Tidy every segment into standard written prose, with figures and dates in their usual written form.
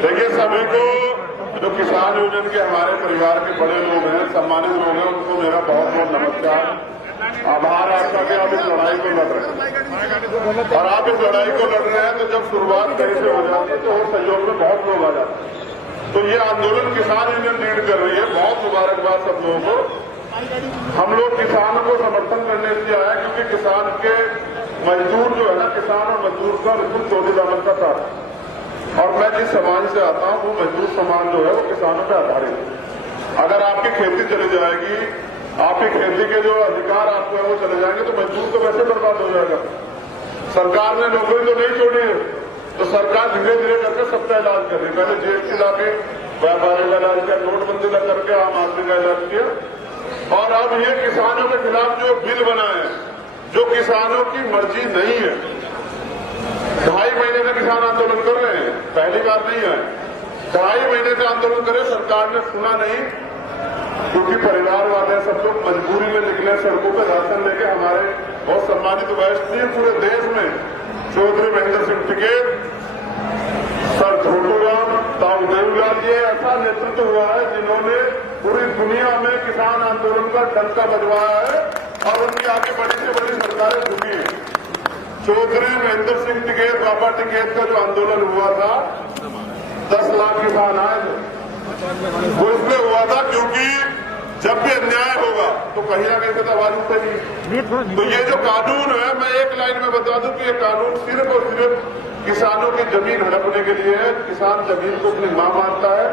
देखिए, सभी को जो किसान यूनियन के हमारे परिवार के बड़े लोग हैं, सम्मानित लोग हैं, उनको मेरा बहुत बहुत नमस्कार, आभार आपका कि आप इस लड़ाई को लड़ रहे हैं। और आप इस लड़ाई को लड़ रहे हैं तो जब शुरुआत कहीं से हो जाती है तो वो सहयोग में बहुत लोग आ जाते हैं। तो ये आंदोलन किसान यूनियन लीड कर रही है, बहुत मुबारकबाद सब लोगों को। हम लोग किसानों को समर्थन करने इसलिए आए क्योंकि किसान के मजदूर जो है ना, किसान और मजदूर का बिल्कुल चोटी दामन का था। और मैं जिस समाज से आता हूं वो मजदूर समाज जो है वो किसानों पर आधारित है। अगर आपकी खेती चली जाएगी, आपकी खेती के जो अधिकार आपको है वो चले जाएंगे तो मजदूर तो वैसे बर्बाद हो जाएगा। सरकार ने नौकरी तो नहीं छोड़ी है, तो सरकार धीरे धीरे करके सबका इलाज कर रही है। पहले जीएसटी ला के व्यापारियों का इलाज किया, नोटबंदी ला करके आम आदमी का इलाज किया, और अब ये किसानों के खिलाफ जो बिल बना है, जो किसानों की मर्जी नहीं है। 2.5 महीने से किसान आंदोलन कर रहे हैं, पहली बार नहीं है। 2.5 महीने से आंदोलन करे, सरकार ने सुना नहीं, क्योंकि परिवार वाले सब लोग मजबूरी में निकले सड़कों पर राशन लेके। हमारे बहुत सम्मानित वरिष्ठ पूरे देश में चौधरी महेंद्र सिंह टिकैत, सर छोटूराम, ताऊ देवीलाल, ये ऐसा नेतृत्व हुआ है जिन्होंने पूरी दुनिया में किसान आंदोलन का डंका बजवाया है और उनकी आगे बड़ी से बड़ी सरकारें झुकी हैं। चौधरी महेंद्र सिंह टिकैत, बाबा टिकैत का जो आंदोलन हुआ था, 10 लाख किसान आए थे। वो इसलिए हुआ था क्योंकि जब भी अन्याय होगा तो कहीं ना कहीं तो आवाज उठेगी। तो ये जो कानून है, मैं एक लाइन में बता दूं कि ये कानून सिर्फ और सिर्फ किसानों की जमीन हड़पने के लिए है। किसान जमीन को अपनी मां मानता है,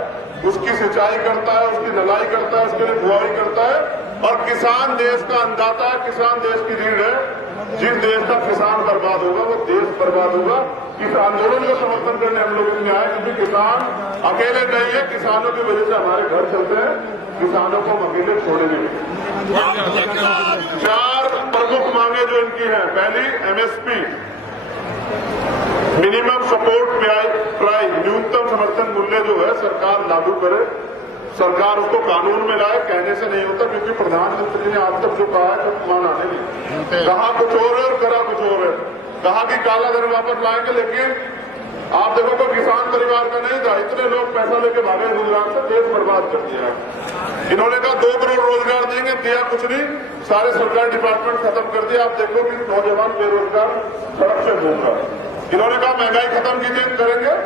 उसकी सिंचाई करता है, उसकी नलाई करता है, उसके लिए बुआई करता है, और किसान देश का अन्नदाता है, किसान देश की रीढ़ है। जिस देश का किसान बर्बाद होगा वो देश बर्बाद होगा। इस आंदोलन का समर्थन करने हम लोग इसमें आए क्योंकि किसान अकेले नहीं है, किसानों की वजह से हमारे घर चलते हैं, किसानों को हम अकेले छोड़ेंगे नहीं। 4 प्रमुख मांगे जो इनकी हैं, पहली एमएसपी, मिनिमम सपोर्ट प्राइस, न्यूनतम समर्थन मूल्य जो है सरकार लागू करे, सरकार उसको कानून में लाए। कहने से नहीं होता, क्योंकि प्रधानमंत्री ने आज तक जो कहा है तो माना नहीं, कहा कुछ और है और करा कुछ और है। कहा कि काला धन वापस लाएंगे, लेकिन आप देखो तो किसान परिवार का नहीं था, इतने लोग पैसा लेके भागे गुजरात से, देश बर्बाद कर दिया। इन्होंने कहा 2 करोड़ रोजगार देंगे, दिया कुछ नहीं, सारे सरकारी डिपार्टमेंट खत्म कर दिया। आप देखो कि नौजवान बेरोजगार सड़क से घूमकर। इन्होंने कहा महंगाई खत्म कीजिए, करेंगे।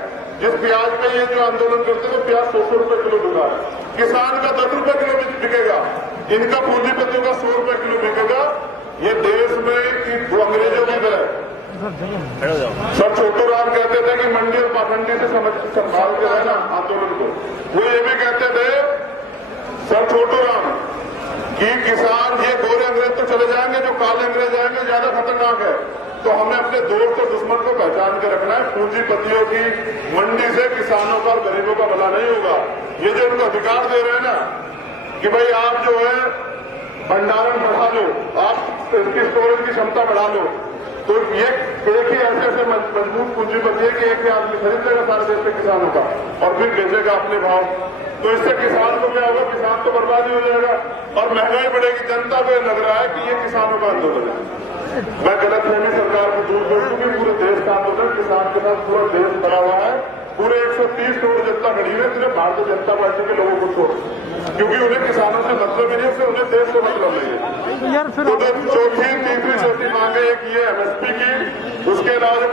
जिस प्याज पे ये जो आंदोलन करते हैं तो प्याज 100 रुपए किलो बिका है, किसान का 10 रुपए किलो बिकेगा, इनका पूंजीपतियों का 100 रुपए किलो बिकेगा। ये देश में कि वो अंग्रेजों की तरह सर छोटूराम कहते थे कि मंडी और पाखंडी से संभाल के रहना आंदोलन को। वो ये भी कहते थे सर छोटूराम कि किसान, ये गोरे अंग्रेज तो चले जाएंगे, जो काले अंग्रेज आएंगे ज्यादा खतरनाक है। तो हमें अपने दोस्त और दुश्मन को पहचान के रखना है। पूंजीपतियों की मंडी से किसानों का और गरीबों का भला नहीं होगा। ये जो उनको अधिकार दे रहे हैं ना कि भाई आप जो है भंडारण बढ़ा लो, आप इसकी स्टोरेज की क्षमता बढ़ा लो, तो ये एक ही ऐसे मजबूत पूंजीपति है कि एक ही आदमी खरीद लेगा सारे देश के किसानों का और फिर बेचेगा अपने भाव। तो इससे किसान को क्या होगा, किसान तो बर्बाद ही हो जाएगा और महंगाई बढ़ेगी। जनता को लग रहा है कि ये किसानों का आंदोलन है। मैं गलतफहमी सरकार को दूर कर दूंगी, पूरे देश का आंदोलन, किसान के साथ पूरा देश खड़ा हुआ है। पूरे 130 करोड़ जनता खड़ी है, सिर्फ भारतीय जनता पार्टी के लोगों को छोड़, क्योंकि उन्हें किसानों से मतलब ही नहीं, उन्हें देश से मतलब नहीं है। तो तीसरी चौथी मांग है, एक ये एमएसपी की, उसके अलावा जो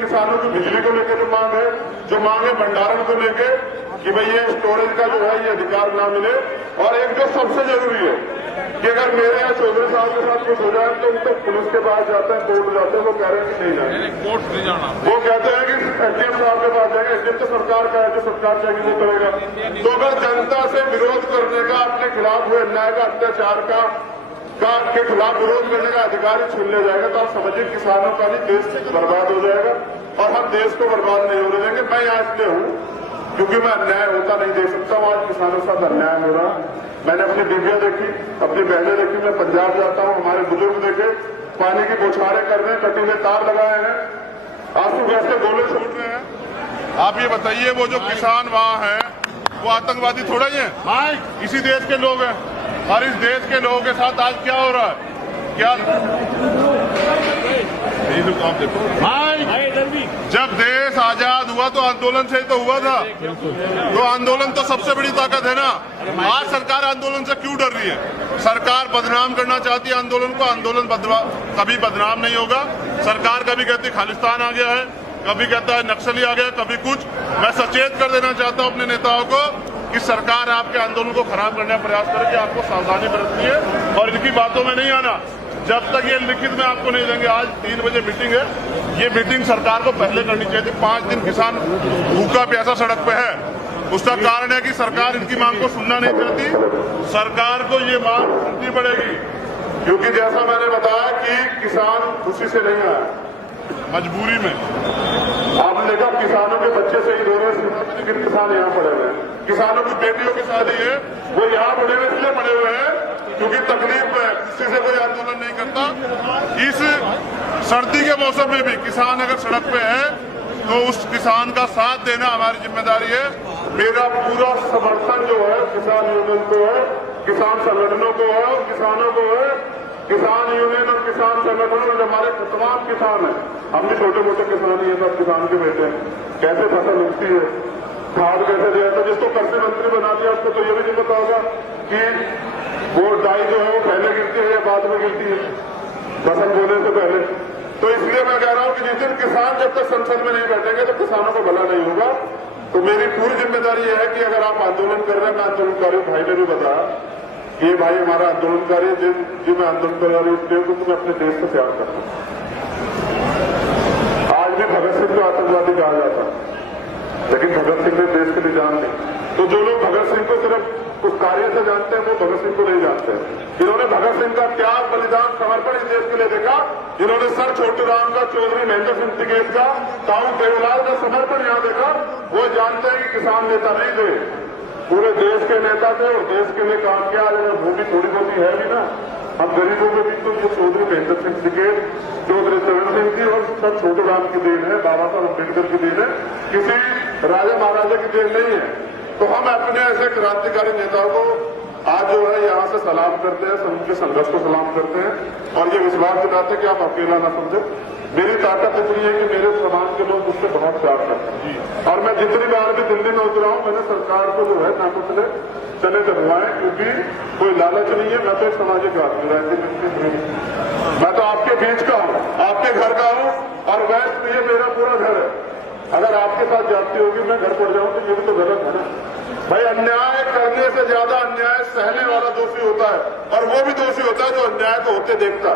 किसानों की बिजली को लेकर जो मांग है, जो मांग है भंडारण को लेकर कि भाई ये स्टोरेज का जो है ये अधिकार ना मिले, और एक जो सबसे जरूरी है कि अगर मेरे यहाँ चौधरी साहब के साथ कुछ हो जाए तो उनको पुलिस के पास जाते हैं, कोर्ट जाते हैं, वो कह रहे हैं कि नहीं जाए, कोर्ट नहीं जाना। वो कहते हैं कि एसडीएम साहब के पास जाएंगे, एसडीएम तो सरकार का है, जो सरकार चाहेगी वो करेगा। तो अगर जनता से विरोध करने का, अपने खिलाफ हुए अन्याय का, अत्याचार का के खिलाफ विरोध करने का अधिकार छीन लिया जाएगा, तो आप समझिए किसानों का भी देश बर्बाद हो जाएगा और हम देश को बर्बाद नहीं होने देंगे। मैं यहाँ इसलिए हूँ क्योंकि मैं अन्याय होता नहीं देख सकता हूँ। आज किसानों के साथ अन्याय हो रहा। मैंने अपनी बीवियां देखी, अपनी बहनें देखी, मैं पंजाब जाता हूँ, हमारे बुजुर्ग देखे पानी की बौछारें कर रहे हैं, कटे हुए तार लगाए हैं, आंसू वैसे गोले छूट रहे हैं। आप ये बताइए, वो जो किसान वहाँ हैं वो आतंकवादी थोड़ा ही है, इसी देश के लोग हैं, और इस देश के लोगों के साथ आज क्या हो रहा है, क्या ये तो आप देखो जब देश आजाद हुआ तो आंदोलन से ही तो हुआ था। तो आंदोलन तो सबसे बड़ी ताकत है ना। आज सरकार आंदोलन से क्यों डर रही है? सरकार बदनाम करना चाहती है आंदोलन को। आंदोलन कभी बदनाम नहीं होगा। सरकार कभी कहती खालिस्तान आ गया है, कभी कहता है नक्सली आ गया, कभी कुछ। मैं सचेत कर देना चाहता हूं अपने नेताओं को कि सरकार आपके आंदोलन को खराब करने का प्रयास करेगी। आपको सावधानी बरतनी है और इनकी बातों में नहीं आना। जब तक ये लिखित में आपको नहीं देंगे। आज 3 बजे मीटिंग है। ये मीटिंग सरकार को पहले करनी चाहिए थी। 5 दिन किसान भूखा प्यासा सड़क पे है। उसका कारण है कि सरकार इनकी मांग को सुनना नहीं चाहती। सरकार को ये मांग सुननी पड़ेगी, क्योंकि जैसा मैंने बताया कि किसान खुशी से नहीं आया, मजबूरी में। आपने देखा किसानों के बच्चे शहीद हो रहे हैं, लेकिन किसान यहाँ पड़े हुए हैं। किसानों की बेटियों की शादी है, वो यहाँ पड़े हुए इसलिए पड़े हुए हैं क्योंकि तकलीफ में किसी से कोई आंदोलन नहीं करता। इस सर्दी के मौसम में भी किसान अगर सड़क पे है तो उस किसान का साथ देना हमारी जिम्मेदारी है। मेरा पूरा समर्थन जो है किसान यूनियन को है, किसान संगठनों को है और किसानों को है। किसान यूनियन और किसान संगठन और हमारे तमाम किसान हैं। हम भी छोटे मोटे किसान ही हैं, सब किसान के बेटे हैं। कैसे फसल उगती है, खाद कैसे दिया था, जिसको कृषि मंत्री बना दिया उसको तो ये भी नहीं पता होगा कि वो डाई जो है वो पहले गिरती है या बाद में गिरती है, फसल बोने से पहले। तो इसलिए मैं कह रहा हूं कि जिस दिन किसान जब तक संसद में नहीं बैठेंगे तो किसानों को भला नहीं होगा। तो मेरी पूरी जिम्मेदारी यह है कि अगर आप आंदोलन कर रहे हैं, मैं आंदोलनकारी भाई ने भी बताया ये भाई हमारा आंदोलनकारी जी मैं आंदोलनकारी इसलिए तो मैं अपने देश से प्यार करता हूं। आज भी भगत सिंह को आतंकवादी कहा जाता, लेकिन भगत सिंह ने देश के लिए जान दी। तो जो लोग भगत सिंह को सिर्फ उस कार्य से जानते हैं वो भगत सिंह को नहीं जानते। जिन्होंने भगत सिंह का त्याग, बलिदान, समर्पण इस देश के लिए देखा, जिन्होंने सर छोटू राम का, चौधरी महेंद्र सिंह टिकैत का, ताऊ देवलाल का समर्पण यहाँ देखा, वो जानते हैं कि किसान नेता नहीं थे, पूरे देश के नेता थे और देश के लिए काम किया। अगर भूमि थोड़ी बहुत है भी ना, हम गरीबों के बीच तो ये चौधरी महेंद्र सिंह टिकैत, चौधरी चरण सिंह जी और सर छोटू राम की देन है, बाबा साहब अम्बेडकर की देन है, किसी राजा महाराजा की देन नहीं है। तो हम अपने ऐसे क्रांतिकारी नेताओं को आज जो है यहाँ से सलाम करते हैं, उनके संघर्ष को सलाम करते हैं और ये विश्वास दिलाते हैं कि आप अकेला ना समझे। मेरी ताकत इतनी है कि मेरे समाज के लोग मुझसे बहुत प्यार करते हैं और मैं जितनी बार भी दिल्ली में उतरा हूं मैंने सरकार को जो है नाकुचले चले चलवाए, क्योंकि कोई लालच नहीं है। मैं तो एक सामाजिक आदमी, राजनीतिक नहीं। मैं तो आपके बीच का हूं, आपके घर का हूं और वैसे में ये मेरा पूरा घर है। अगर आपके साथ जाती होगी मैं घर पड़ जाऊं तो ये भी तो गलत है ना भाई। अन्याय करने से ज्यादा अन्याय सहने वाला दोषी होता है और वो भी दोषी होता है जो अन्याय को होते देखता।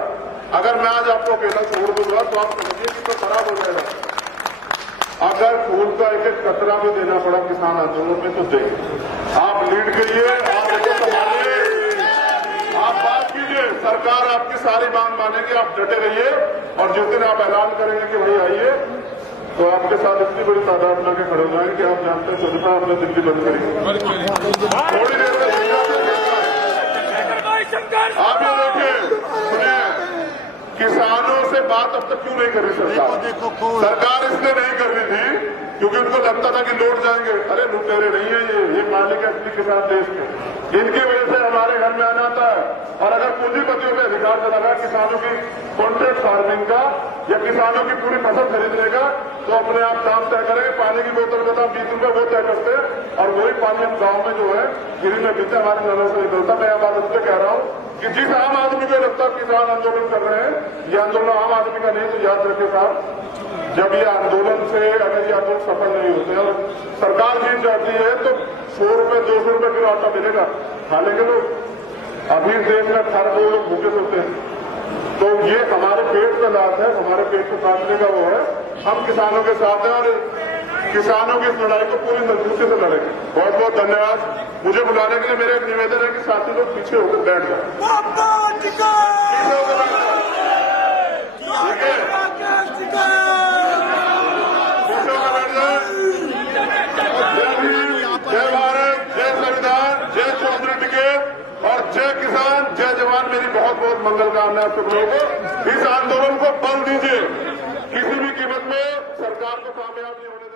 अगर मैं आज आपको अकेला छोड़ दूंगा तो आप समझिए कि तो खराब हो जाएगा। अगर फूल का एक एक कतरा भी देना पड़ा किसान आंदोलन में तो देंगे। आप लीड करिए, आप इसे संभालिए, आप बात कीजिए, सरकार आपकी सारी मांग मानेगी। आप डटे रहिए और जिस दिन आप ऐलान करेंगे कि भाई आइए तो आपके साथ इतनी बड़ी तादाद में खड़े हो जाएंगे कि आप जानते हैं चौधरी साहब हमने दिल्ली बंद करी थोड़ी देर में। आप ये देखिए, सुनिए, किसानों से बात अब तक क्यों नहीं कर रही सरकार? सरकार इसलिए नहीं कर रही थी क्योंकि उनको लगता था कि लौट जाएंगे। अरे लुटेरे नहीं है ये मालिक है असली किसान देश के। इनकी वजह से हमारे घर में आ जाता है और अगर पूंजीपतियों पे अधिकार चला गया किसानों की कॉन्ट्रैक्ट फार्मिंग का या किसानों की पूरी फसल खरीदने का, तो अपने आप दाम तय करेंगे। पानी की बोतल का दाम 20 रुपये वो तय करते हैं और वही पानी हम गाँव में जो है गिरी में पीते हमारे नजर से निकलता। मैं यह बात इसलिए कह रहा हूं कि जिस आम आदमी को लगता है किसान आंदोलन कर रहे हैं, ये आंदोलन आम आदमी का नहीं, तो याद रखिए साहब, जब ये आंदोलन से अगर ये आंदोलन सफल नहीं होते और सरकार जीत जाती है तो 100 रुपये 200 रुपये किलो आटा मिलेगा, खा लेंगे लोग। अभी देश में खरबों लोग भूखे होते हैं। तो ये हमारे पेट का लाभ है, हमारे पेट को काटने का वो है। हम किसानों के साथ हैं और किसानों की इस लड़ाई को पूरी मजबूती से लड़ेंगे। बहुत बहुत धन्यवाद। मुझे बुलाने के लिए मेरा एक निवेदन है कि साथी लोग पीछे होकर बैठ जाए, ठीक है? जय भारत, जय संविधान, जय चौधरी टिकैत और जय किसान, जय जवान। मेरी बहुत बहुत मंगल कामनाएं आप सब लोगों को। इस आंदोलन को बल दीजिए, किसी भी कीमत में सरकार को कामयाब नहीं होने